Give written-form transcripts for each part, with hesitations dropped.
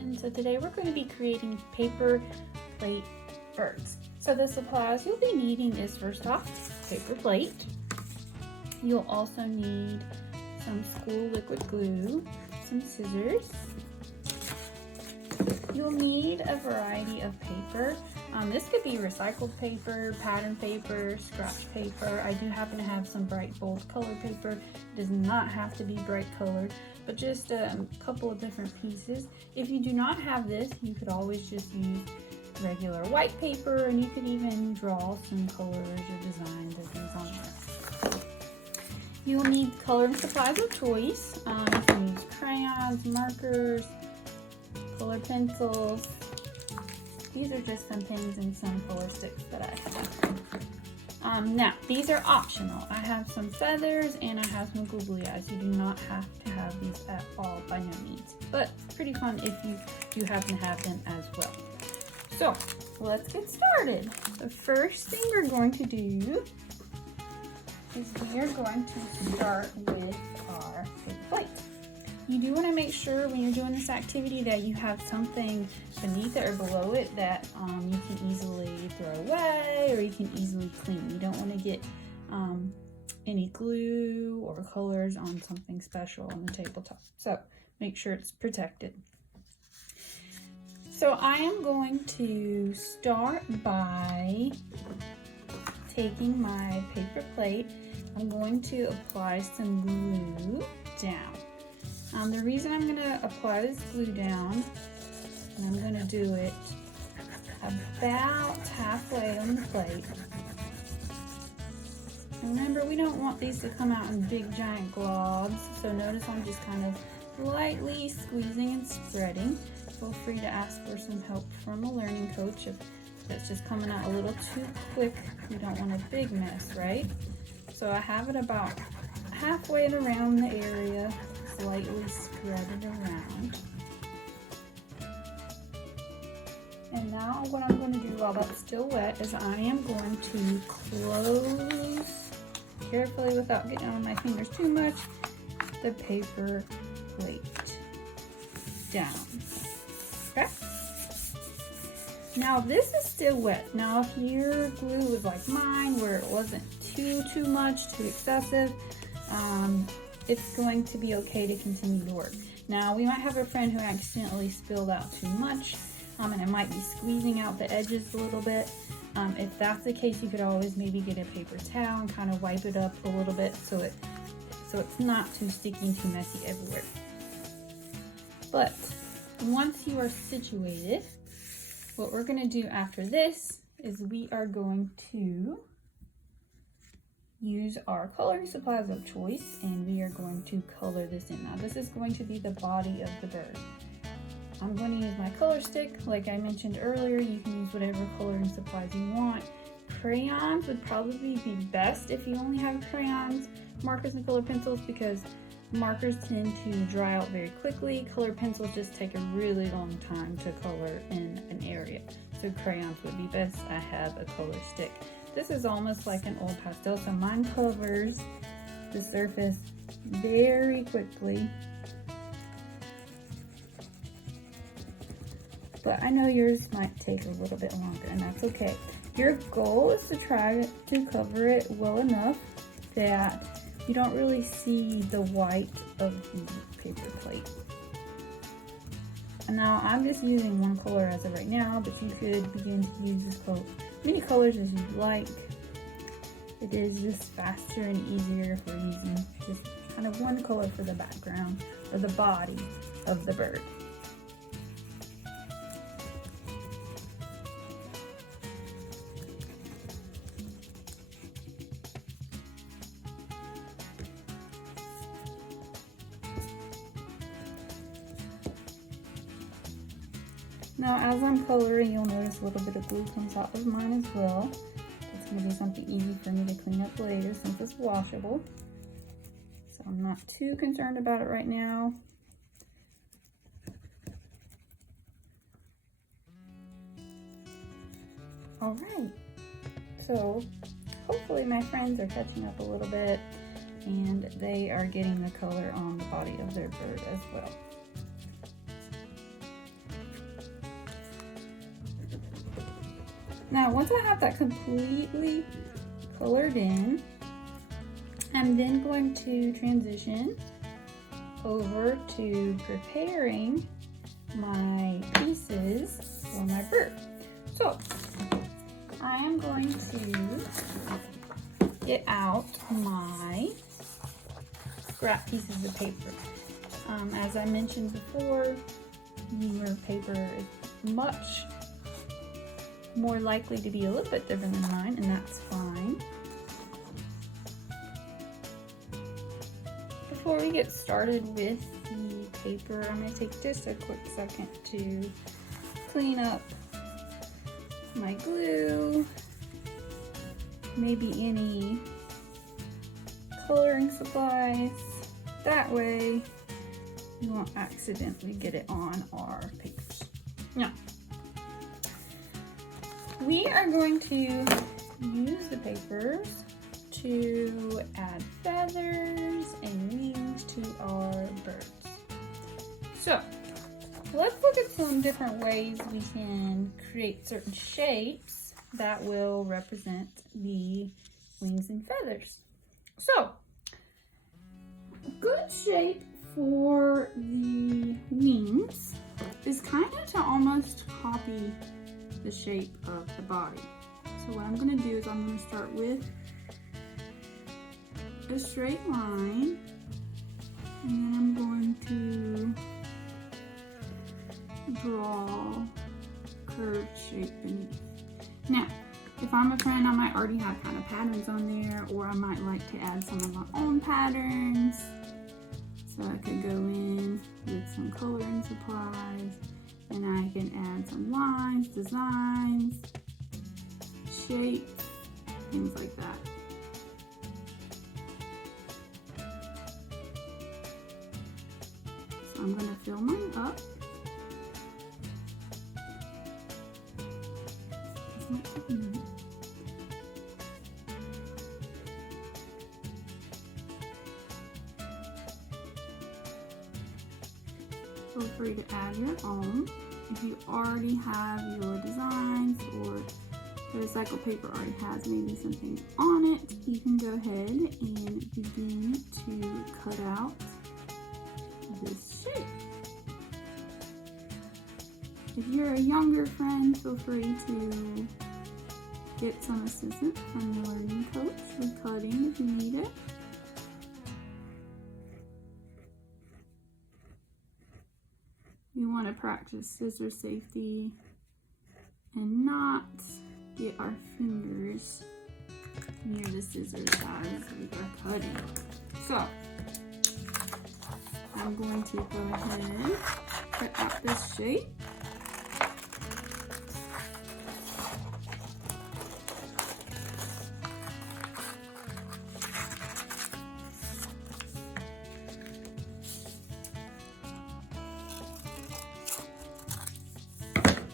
everyone. So today we're going to be creating paper plate birds. So the supplies you'll be needing is, first off, paper plate. You'll also need some school liquid glue, some scissors. You'll need a variety of paper. This could be recycled paper, pattern paper, scratch paper. I do happen to have some bright bold color paper. It does not have to be bright colored, but just a couple of different pieces. If you do not have this, you could always just use regular white paper, and you could even draw some colors or designs or things on there. You'll need coloring supplies of choice. You can use crayons, markers, color pencils. These are just some pens and some color sticks that I have. Now, these are optional. I have some feathers and I have some googly eyes. You do not have to have these at all, by no means. But pretty fun if you do happen to have them as well. So, let's get started. The first thing we're going to do is we are going to start with our paper plate. You do want to make sure when you're doing this activity that you have something beneath it or below it that you can easily throw away or you can easily clean. You don't want to get any glue or colors on something special on the tabletop. So make sure it's protected. So I am going to start by taking my paper plate. I'm going to apply some glue down. The reason I'm going to apply this glue down, and I'm going to do it about halfway on the plate. And remember, we don't want these to come out in big giant globs, so notice I'm just kind of lightly squeezing and spreading. Feel free to ask for some help from a learning coach if it's just coming out a little too quick. We don't want a big mess, right? So I have it about halfway around the area. Lightly spread it around. And now what I'm going to do while that's still wet is I am going to close carefully without getting on my fingers too much the paper plate down. Okay? Now this is still wet. Now if your glue was like mine where it wasn't too much, too excessive, it's going to be okay to continue to work. Now, we might have a friend who accidentally spilled out too much, and it might be squeezing out the edges a little bit. If that's the case, you could always maybe get a paper towel and kind of wipe it up a little bit so it's not too sticky and too messy everywhere. But once you are situated, what we're going to do after this is we are going to use our coloring supplies of choice, and we are going to color this in. Now this is going to be the body of the bird. I'm going to use my color stick. Like I mentioned earlier, you can use whatever coloring supplies you want. Crayons would probably be best if you only have crayons, markers, and color pencils, because markers tend to dry out very quickly. Color pencils just take a really long time to color in an area. So crayons would be best. I have a color stick. This is almost like an old pastel, so mine covers the surface very quickly. But I know yours might take a little bit longer, and that's okay. Your goal is to try to cover it well enough that you don't really see the white of the paper plate. And now I'm just using one color as of right now, but you could begin to use this color. Many colors as you like. It is just faster and easier for using just kind of one color for the background or the body of the bird. Now, as I'm coloring, you'll notice a little bit of glue comes out of mine as well. It's going to be something easy for me to clean up later since it's washable. So I'm not too concerned about it right now. All right, so hopefully my friends are catching up a little bit and they are getting the color on the body of their bird as well. Now, once I have that completely colored in, I'm then going to transition over to preparing my pieces for my bird. So, I am going to get out my scrap pieces of paper. As I mentioned before, your paper is much more likely to be a little bit different than mine, and that's fine. Before we get started with the paper, I'm going to take just a quick second to clean up my glue, maybe any coloring supplies. That way we won't accidentally get it on our papers. Now, we are going to use the papers to add feathers and wings to our birds. So, let's look at some different ways we can create certain shapes that will represent the wings and feathers. So, a good shape for the wings is kind of to almost copy the shape of the body. So what I'm going to do is I'm going to start with a straight line, and then I'm going to draw a curved shape beneath. Now, if I'm a friend, I might already have kind of patterns on there, or I might like to add some of my own patterns. So I could go in with some coloring supplies, and I can add some lines, designs, shapes, things like that. So I'm going to fill mine up. This might take a minute. Feel free to add your own. If you already have your designs, or the recycled paper already has maybe something on it, you can go ahead and begin to cut out this shape. If you're a younger friend, feel free to get some assistance from your learning coach with cutting if you need it. We want to practice scissor safety and not get our fingers near the scissors as we are cutting. So, I'm going to go ahead and cut out this shape.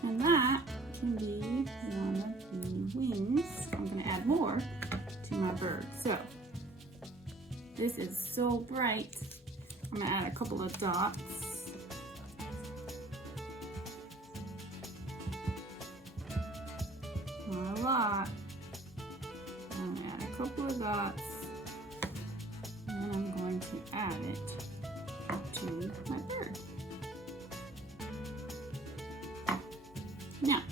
And that can be one of the wings. I'm going to add more to my bird. So, this is so bright. I'm going to add a couple of dots. Not a lot. I'm going to add a couple of dots. And then I'm going to add it to my bird. Now,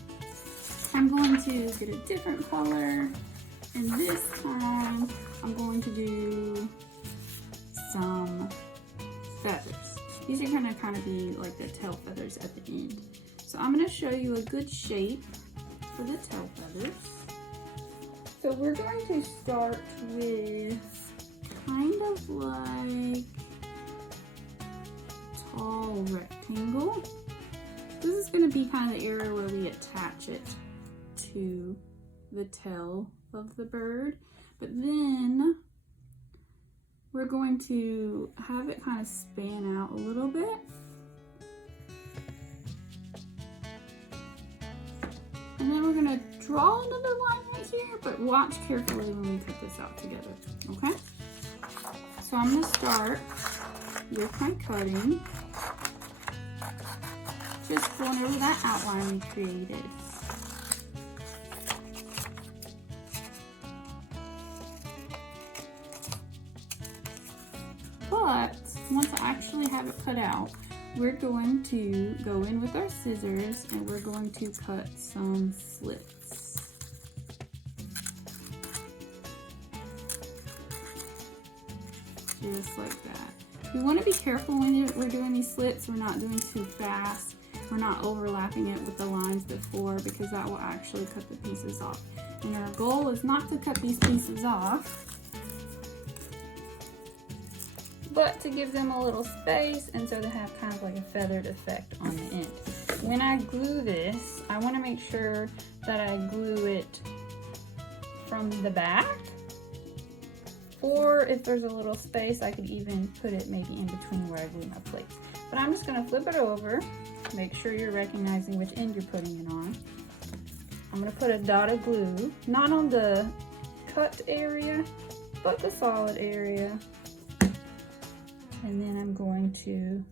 I'm going to get a different color, and this time I'm going to do some feathers. These are going to kind of be like the tail feathers at the end. So I'm going to show you a good shape for the tail feathers. So we're going to start with kind of like tall rectangle. This is going to be kind of the area where we attach it to the tail of the bird, but then we're going to have it kind of span out a little bit. And then we're going to draw another line right here, but watch carefully when we cut this out together, okay? So I'm going to start with my cutting. Just going over that outline we created. actually have it cut out, we're going to go in with our scissors and we're going to cut some slits. Just like that. We want to be careful when we're doing these slits. We're not doing too fast. We're not overlapping it with the lines before, because that will actually cut the pieces off. And our goal is not to cut these pieces off, but to give them a little space and so to have kind of like a feathered effect on the end. When I glue this, I want to make sure that I glue it from the back, or if there's a little space, I could even put it maybe in between where I glue my plates. But I'm just going to flip it over. Make sure you're recognizing which end you're putting it on. I'm going to put a dot of glue, not on the cut area, but the solid area. And then I'm going to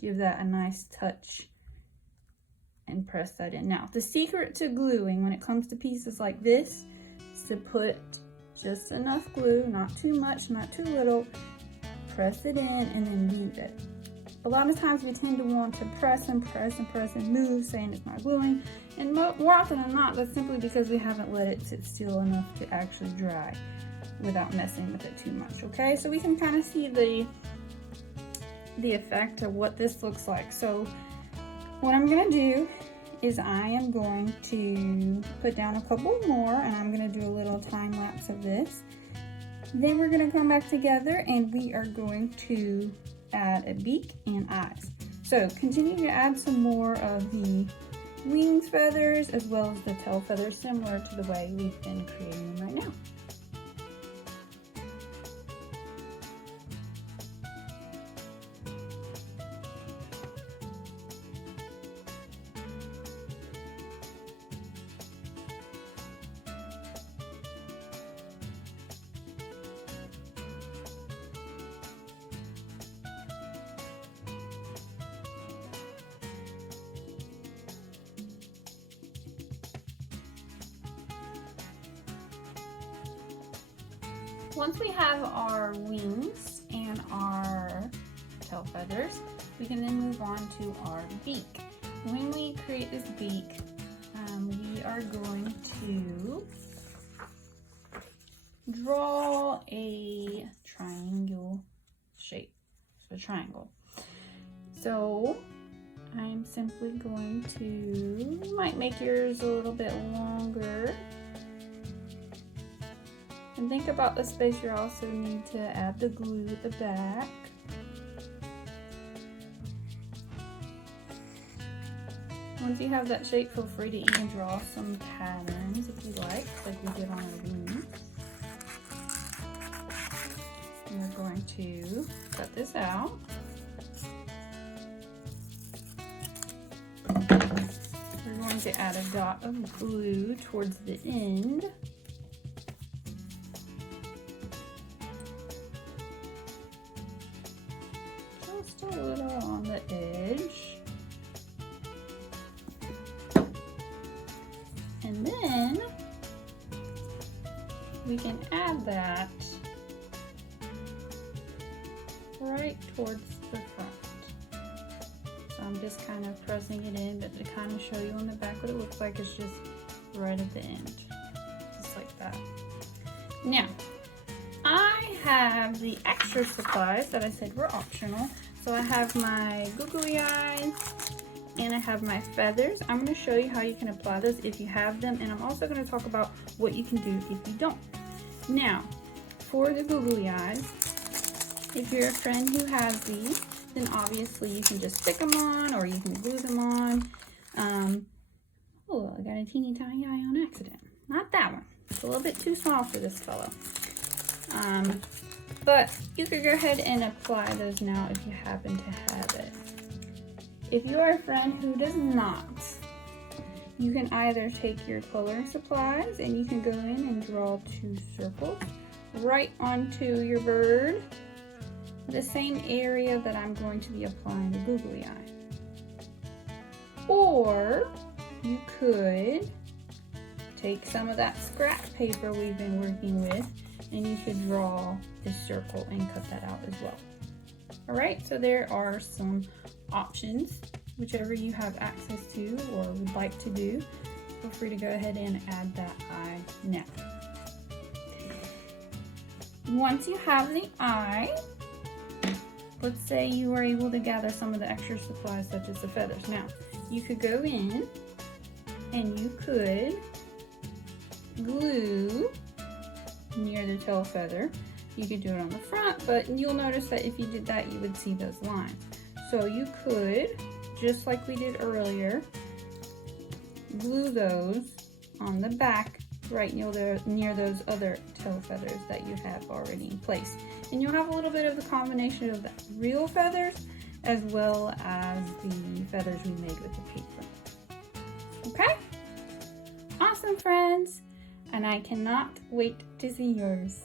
give that a nice touch and press that in. Now, the secret to gluing when it comes to pieces like this is to put just enough glue, not too much, not too little. Press it in and then leave it. A lot of times we tend to want to press and press and press and move, saying it's not gluing. And more often than not, that's simply because we haven't let it sit still enough to actually dry without messing with it too much, okay? So we can kind of see the effect of what this looks like. So what I'm gonna do is I am going to put down a couple more, and I'm gonna do a little time lapse of this. Then we're gonna come back together and we are going to add a beak and eyes. So continue to add some more of the wings feathers as well as the tail feathers, similar to the way we've been creating them right now. Once we have our wings and our tail feathers, we can then move on to our beak. When we create this beak, we are going to draw a triangle shape, so a triangle. So I'm simply going to, you might make yours a little bit longer. And think about the space you also need to add the glue at the back. Once you have that shape, feel free to even draw some patterns if you like we did on our wings. And we're going to cut this out. We're going to add a dot of glue towards the end. Just a little on the edge. And then we can add that right towards the front. So I'm just kind of pressing it in, but to kind of show you on the back what it looks like, it's just right at the end, just like that. Now, I have the extra supplies that I said were optional. So I have my googly eyes and I have my feathers. I'm going to show you how you can apply those if you have them, and I'm also going to talk about what you can do if you don't. Now, for the googly eyes, if you're a friend who has these, then obviously you can just stick them on or you can glue them on. Oh, I got a teeny tiny eye on accident. Not that one. It's a little bit too small for this fellow. But you could go ahead and apply those now if you happen to have it. If you are a friend who does not, you can either take your coloring supplies and you can go in and draw 2 circles right onto your bird, the same area that I'm going to be applying the googly eye. Or you could take some of that scrap paper we've been working with and you could draw this circle and cut that out as well. All right, so there are some options, whichever you have access to or would like to do. Feel free to go ahead and add that eye now. Once you have the eye, let's say you were able to gather some of the extra supplies such as the feathers. Now, you could go in and you could glue near the tail feather. You could do it on the front, but you'll notice that if you did that, you would see those lines. So you could, just like we did earlier, glue those on the back right near those other tail feathers that you have already in place. And you'll have a little bit of the combination of the real feathers as well as the feathers we made with the paper. Okay? Awesome, friends! And I cannot wait to see yours.